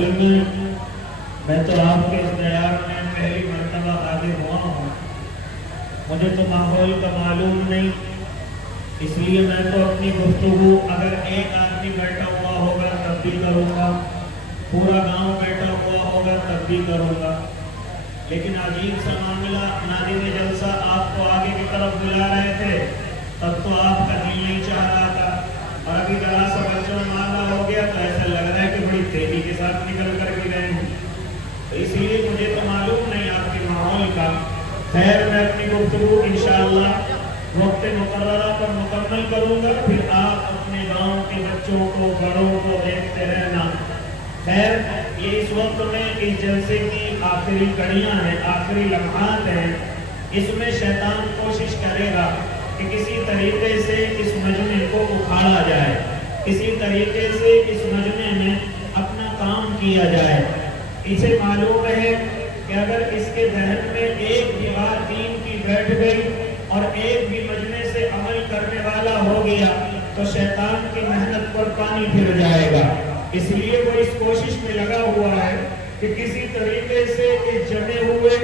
اصل میں تو آپ کے اختیار میں پہلی مرتبہ حاضر ہوا ہوں. مجھے تو ماحول کا معلوم نہیں، اس لیے میں تو اپنی گفتگو اگر ایک آدمی بیٹھا ہوا ہوگا تب بھی کروں گا، پورا گاؤں بیٹھا ہوا ہوگا تب بھی کروں گا. لیکن عجیب سا معاملہ، ناظرین جلسہ آپ کو آگے کی طرف بلا رہے تھے تب تو آپ کا دل نہیں چاہ رہا تھا، اور ابھی ذرا سا بچوں مانا ہو گیا تو ایسا لگ رہا ہے کہ بڑی تیزی کے ساتھ نکل کر بھی گئے ہیں. تو اس لیے مجھے تو معلوم نہیں آپ کے ماحول کا. خیر، میں اپنی گفتگو انشاءاللہ وقت مقررہ پر مکمل کروں گا، پھر آپ اپنے گاؤں کے بچوں کو بڑوں کو دیکھتے رہنا. خیر، یہ اس وقت میں اس جلسے کی آخری کڑیاں ہیں، آخری لمحات ہیں. اس میں شیطان کوشش کرے گا کہ کسی طریقے سے اس مجمع کو اکھاڑا جائے، کسی طریقے سے اس مجمع میں اپنا کام کیا جائے. اسے معلوم ہے کہ اگر اس کے ذہن میں ایک بھی بات دین کی بیٹھ گئی اور ایک بھی مجمع سے عمل کرنے والا ہو گیا تو شیطان کی محنت پر پانی پھر جائے گا. اس لیے وہ اس کوشش میں لگا ہوا ہے کہ کسی طریقے سے اس جمے ہوئے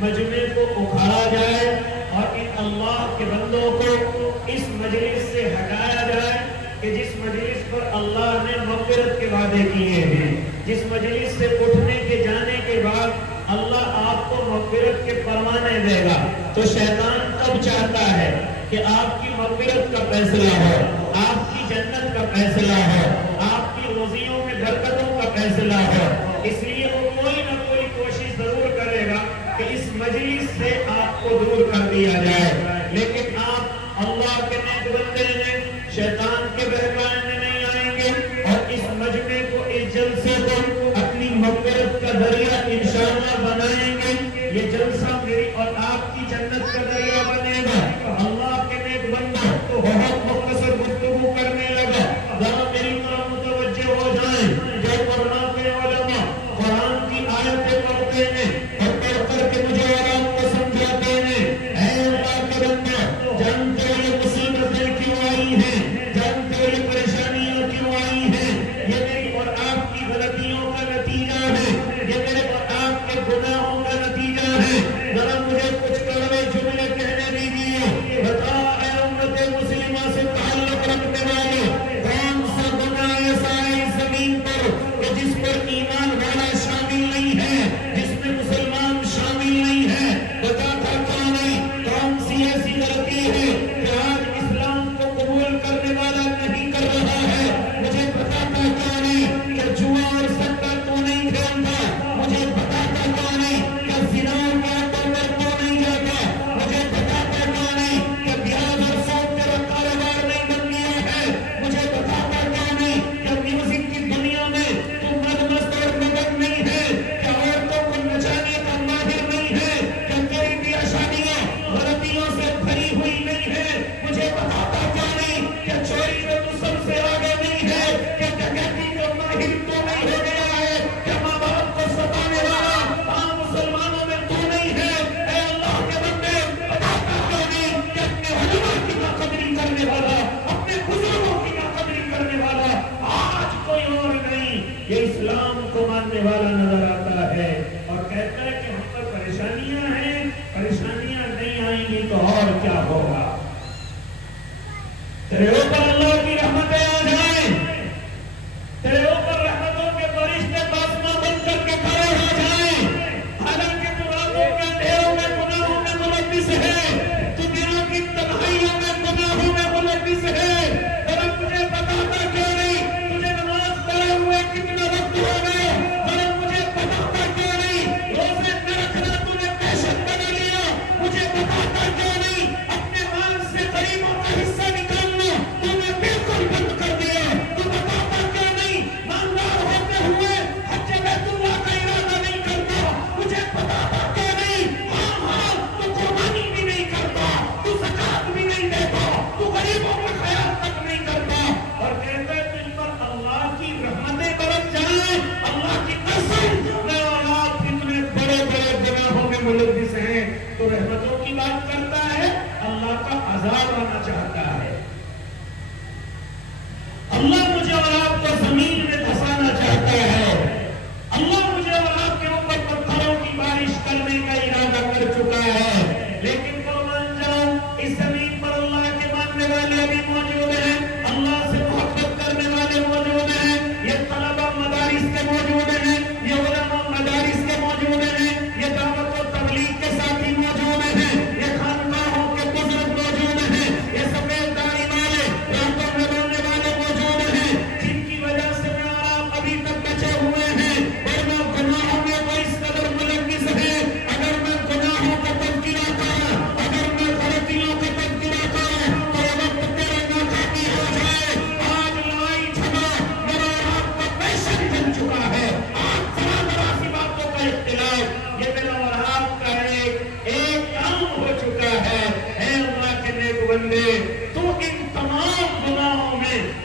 مجمع کو اکھاڑا جائے اور ان اللہ کے بندوں کو اس مجلس سے ہٹایا جائے کہ جس مجلس پر اللہ نے مغفرت کے وعدے کیے ہیں، جس مجلس سے اٹھنے کے جانے کے بعد اللہ آپ کو مغفرت کے پروانے دے گا. تو شیطان تب چاہتا ہے کہ آپ کی مغفرت کا فیصلہ ہو، آپ کی جنت کا فیصلہ ہو، آپ کی روزیوں میں برکتوں کا فیصلہ ہو. اس لیے وہ کوئی نہ کوئی کوشش ضرور کرے گا کہ اس مجلس سے آپ کو دور کر دیا جائے. لیکن آپ اللہ کے نیک بندے ہیں، شیطان کے بہکانے میں نہیں آئیں گے اور اس مجمع کو، اس جلسے کو اپنی مغفرت کا ذریعہ انشاءاللہ بنائیں گے. یہ جلسہ میری اور آپ کی جنت کا ذریعہ بنے گا. اللہ کے نیک بندوں تو بہت مختصر گفتگو کرنے لگا، ذرا میری طرف متوجہ ہو جائیں. جو قرآن کے علماء قرآن کی آیتیں پڑھتے ہیں اور پڑھ کر کے مجھے آرام کو سمجھاتے ہیں، اے اللہ کے بندوں، جانتے ہو یہ مصیبتیں کیوں آئی ہیں، جانتے ہو یہ پریشانیاں کیوں آئی ہیں، یہ میری اور آپ کی غلطیوں کا نتیجہ ہے، یہ میرے اور آپ کے گناہوں کا نتیجہ ہے.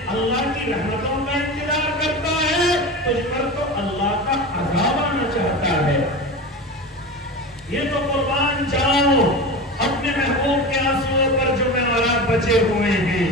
اللہ کی رحمتوں کا انتظار کرتا ہے، تجھ پر تو اللہ کا عذاب آنا چاہتا ہے۔ یہ تو قربان جاؤ اپنے محبوب کے آنسوؤں پر جو میں اور آپ بچے ہوئے ہیں۔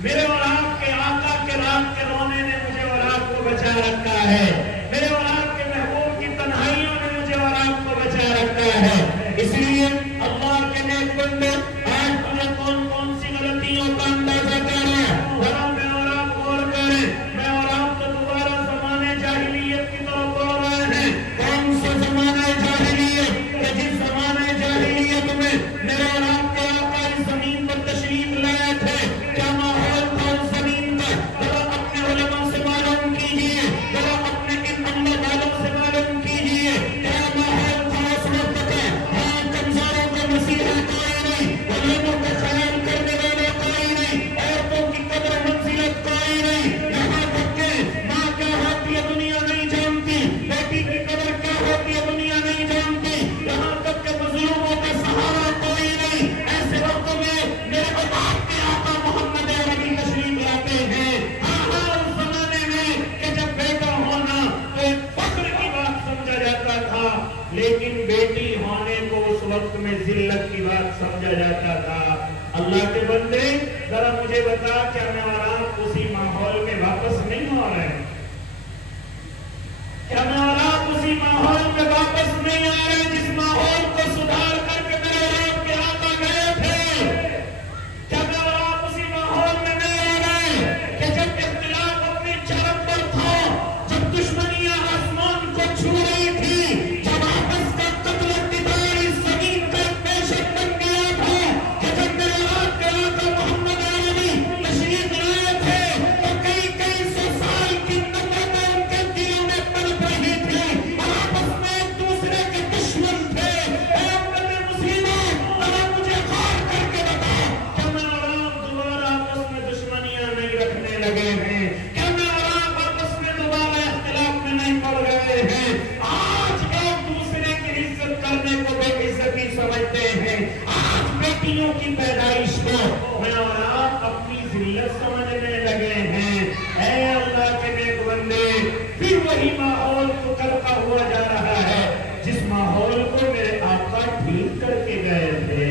میرے اور آپ کے آقا کے رات کے رونے نے مجھے اور آپ کو بچا رکھا ہے، میرے اور آپ کے محبوب کی تنہائیوں نے مجھے اور آپ کو بچا رکھا ہے۔ اس لیے اللہ کے نیک بندے، آج تمہیں کون کون سی غلطیوں کا اندازہ کریں، ذرا میں اور آپ غور کریں۔ میں اور آپ تو دوبارہ زمانے جاہلیت کی طرف بڑھ رہے ہیں۔ کون سا زمانہ جاہلیت کہ جس زمانے جاہلیت میں میرے اور آپ کے آقا اس زمین پر تشریف لائے تھے، کیا ماحول تھا اس زمین پر؟ ذرا اپنے علماء سے معلوم کیجئے، ذرا اپنے ان اللہ والوں سے معلوم کیجئے، کیا ماحول تھا اس وقت کا؟ ہاں، کمزوروں کا مسیحا کوئی نہیں، غریبوں کا خیال کرنے والا کوئی نہیں، عورتوں کی قدر منزلت کوئی نہیں، یہاں تک کہ ماں کیا ہوتی ہے دنیا نہیں جانتی، بیٹی کی قدر کیا ہوتی ہے دنیا نہیں جانتی، یہاں تک کہ مظلوموں کا سہارا کوئی نہیں۔ ایسے وقت میں میرے باپ کے آقا محمد عربی تشریف لاتے ہیں۔ ہاں اس زمانے میں کہ جب بیٹا ہونا تو ایک فخر کی بات سمجھا جاتا تھا، لیکن بیٹی ہونے کو اس وقت میں ذلت کی بات سمجھا جاتا تھا۔ اللہ کے بندے ذرا مجھے بتا، کیا میں اور آپ اسی ماحول میں واپس نہیں ہو رہے ہیں؟ کیا میں اور آپ اسی ماحول میں واپس نہیں آ رہے جس ماحول کو سدھار کر کے میرے اور آپ کے آقا گئے تھے؟ کیا میں اور آپ اسی ماحول میں نہیں آ رہے کہ جب اختلاف اپنی چرم پر تھا، جب دشمنیاں آسمان کو چھو رہی تھی، جب آپس کا قتل اقتدار اس زمین کا پیشن بن گیا تھا، کہ جب میرے اور آپ کے آقا محمد عربی تشریف لائے تھے تو کئی سو سال کی نفرتیں ان کے دلوں میں پنپ رہی تھی، اور آپس میں ایک دوسرے کے دشمن تھے۔ اے امت مسلمہ، ذرا مجھے غور کر کے بتا، کیا میں اور آپ دوبارہ آپس میں دشمنیاں نہیں رکھنے لگے ہیں؟ کیا میں اور آپ آپس میں دوبارہ اختلاف میں نہیں پڑ گئے ہیں؟ آج ایک دوسرے کی عزت کرنے کو بے عزتی سمجھتے ہیں، آج بیٹیوں کی پیدائش کو میں اور آپ اپنی ذلت سمجھنے لگے ہیں۔ اے اللہ کے نیک بندے، پھر وہی ماحول تو کرتا ہوا جا رہا ہے جس ماحول کو میرے آقا ٹھیک کر کے گئے تھے۔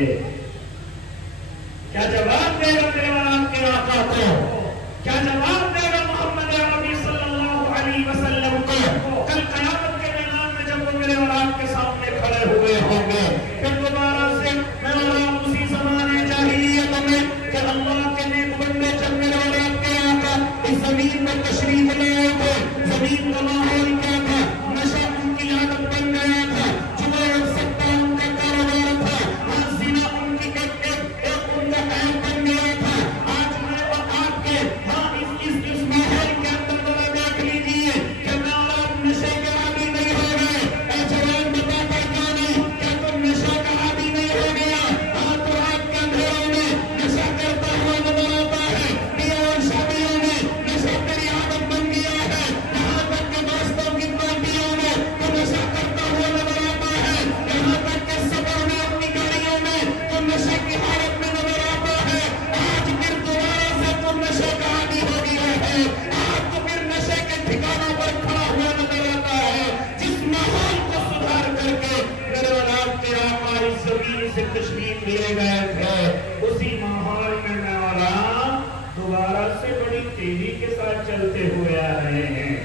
کیا جواب دے گا میرے اور آپ کے آقا کو؟ کیا جواب دے گا محمد عربی صلی اللہ علیہ وسلم کو؟ کل قیامت کے میدان میں جب وہ میرے اور آپ کے سامنے کھڑے ہوئے ہوں گے، پھر دوبارہ سے میں اور آپ اسی زمانے جاہلیت میں کہ اللہ کے نیک بندے جب میرے اور آپ کے آقا اس زمین میں تشریف لائے تھے، زمین کا ماحول کیا تھا؟ نشہ ان کی عادت بن گیا تھا، جوا اور سٹا ان کا کاروبار تھا، ہاں زنا ان کی ایک ان کا عیب بن گیا تھا۔ آج میں اور آپ کے ہاں اس ماحول کے اندر ذرا دیکھ لیجیے کہ میں اور آپ نشے کے عادی نہیں ہو گئے۔ اے جوان بتاتا کیوں نہیں؟ کیا تم نشہ کا عادی نہیں ہو گیا؟ ہاں تو رات کے اندھیروں میں نشہ کرتا ہوا نظر آتا ہے، بیاہ اور شادیوں میں نشہ تیری عادت بن گیا ہے، یہاں تک کہ دوستوں کی پارٹیوں میں تو نشہ کرتا ہوا نظر آتا ہے، یہاں تک کہ سفر میں اپنی گاڑیوں میں تو نشے کی حالت میں نظر آتا ہے۔ آج پھر دوبارہ سے تو نشے کا عادی ہو گیا ہے، آج تو پھر نشے کے ٹھکانوں پر کھڑا ہوا نظر آتا ہے۔ جس ماحول کو سدھار کر کے میرے اور آپ کے آقا اس زمین سے تشریف لے گئے تھے، اسی ماحول میں میں اور آپ دوبارہ سے بڑی تیزی کے ساتھ چلتے ہوئے آ رہے ہیں۔